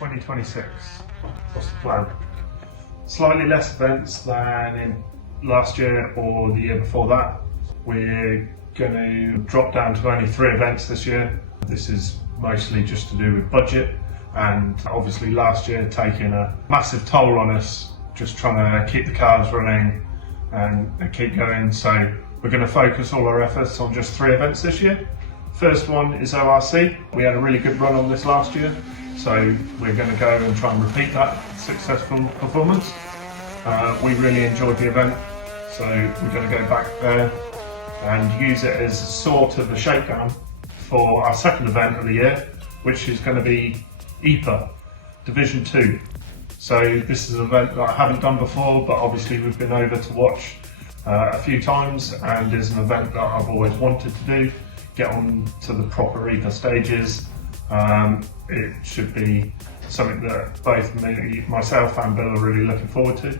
2026, what's the plan? Slightly less events than in last year or the year before that. We're going to drop down to only 3 events this year. This is mostly just to do with budget, and obviously last year taking a massive toll on us, just trying to keep the cars running and keep going. So we're going to focus all our efforts on just 3 events this year. First one is ORC. We had a really good run on this last year, so we're going to go and try and repeat that successful performance. We really enjoyed the event, so we're going to go back there and use it as sort of a shakedown for our second event of the year, which is going to be EPA Division 2. So this is an event that I haven't done before, but obviously we've been over to watch a few times, and is an event that I've always wanted to do, get on to the proper EPA stages. It should be something that both myself and Bill are really looking forward to.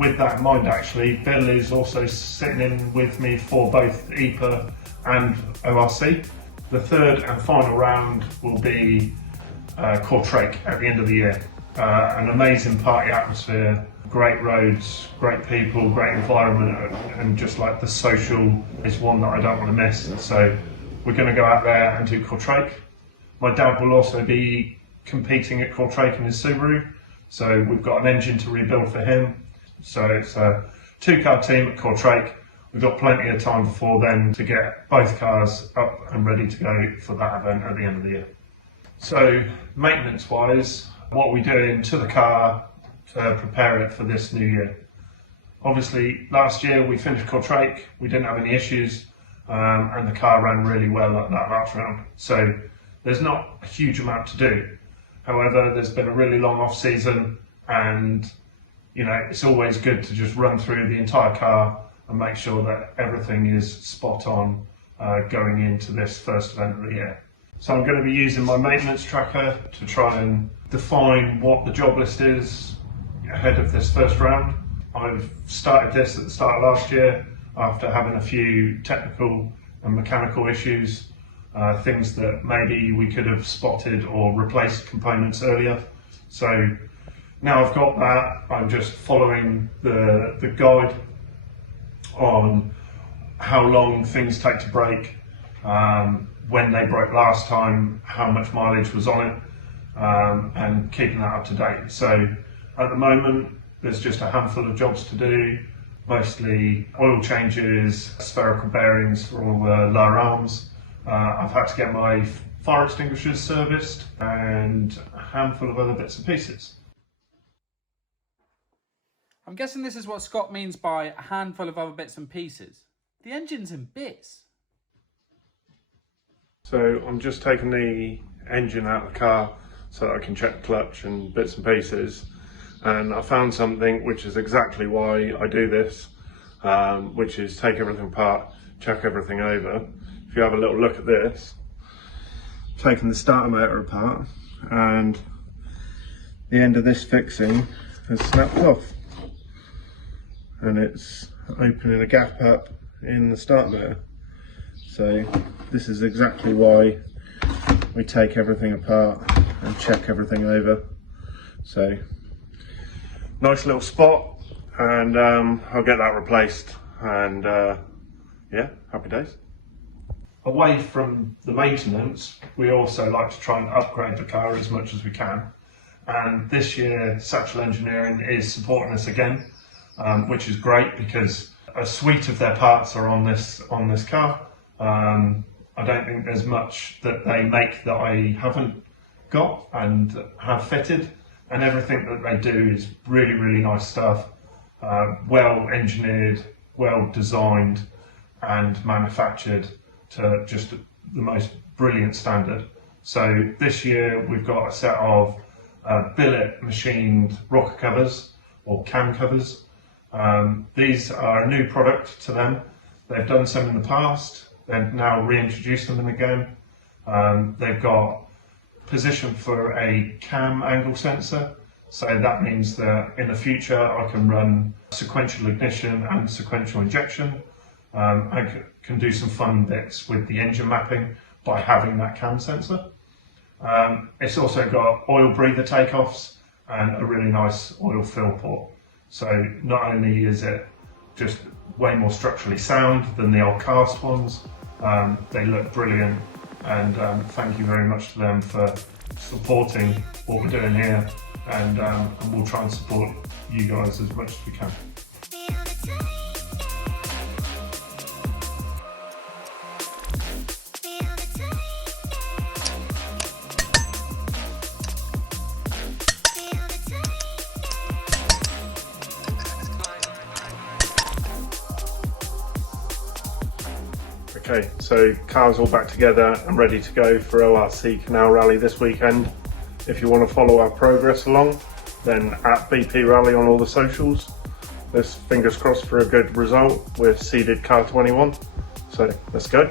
With that in mind, actually, Bill is also sitting in with me for both EPA and ORC. The third and final round will be Kortrijk at the end of the year. An amazing party atmosphere, great roads, great people, great environment, and just like the social is one that I don't want to miss. So we're going to go out there and do Kortrijk. My dad will also be competing at Kortrijk in his Subaru, so we've got an engine to rebuild for him. So it's a 2-car team at Kortrijk. We've got plenty of time before then to get both cars up and ready to go for that event at the end of the year. So maintenance wise, what are we doing to the car to prepare it for this new year? Obviously last year we finished Kortrijk, we didn't have any issues, and the car ran really well at that last round. So there's not a huge amount to do. However, there's been a really long off season, and you know, it's always good to just run through the entire car and make sure that everything is spot on going into this first event of the year. So I'm going to be using my maintenance tracker to try and define what the job list is ahead of this first round. I've started this at the start of last year after having a few technical and mechanical issues, things that maybe we could have spotted or replaced components earlier. So now I've got that, I'm just following the guide on how long things take to break, when they broke last time, how much mileage was on it, and keeping that up to date. So at the moment, there's just a handful of jobs to do, mostly oil changes, spherical bearings for all the lower arms. I've had to get my fire extinguishers serviced, and a handful of other bits and pieces. I'm guessing this is what Scott means by a handful of other bits and pieces. The engine's in bits. So I'm just taking the engine out of the car so that I can check the clutch and bits and pieces. And I found something which is exactly why I do this, which is take everything apart, check everything over. If you have a little look at this, taking the starter motor apart, and the end of this fixing has snapped off, and it's opening a gap up in the starter motor. So this is exactly why we take everything apart and check everything over. So nice little spot, and I'll get that replaced, and yeah, happy days. Away from the maintenance, we also like to try and upgrade the car as much as we can. And this year, Satchell Engineering is supporting us again, which is great because a suite of their parts are on this car. I don't think there's much that they make that I haven't got and have fitted, and everything that they do is really, really nice stuff. Well engineered, well designed, and manufactured to just the most brilliant standard. So this year we've got a set of billet machined rocker covers, or cam covers. These are a new product to them. They've done some in the past, they're now reintroducing them again. They've got position for a cam angle sensor, so that means that in the future I can run sequential ignition and sequential injection. I can do some fun bits with the engine mapping by having that cam sensor. It's also got oil breather takeoffs and a really nice oil fill port. So not only is it just way more structurally sound than the old cast ones, they look brilliant, and thank you very much to them for supporting what we're doing here, and we'll try and support you guys as much as we can. Okay, so car's all back together and ready to go for ORC Canal Rally this weekend. If you want to follow our progress along, then at BP Rallye on all the socials. Let's fingers crossed for a good result. We're seeded car 21, so let's go.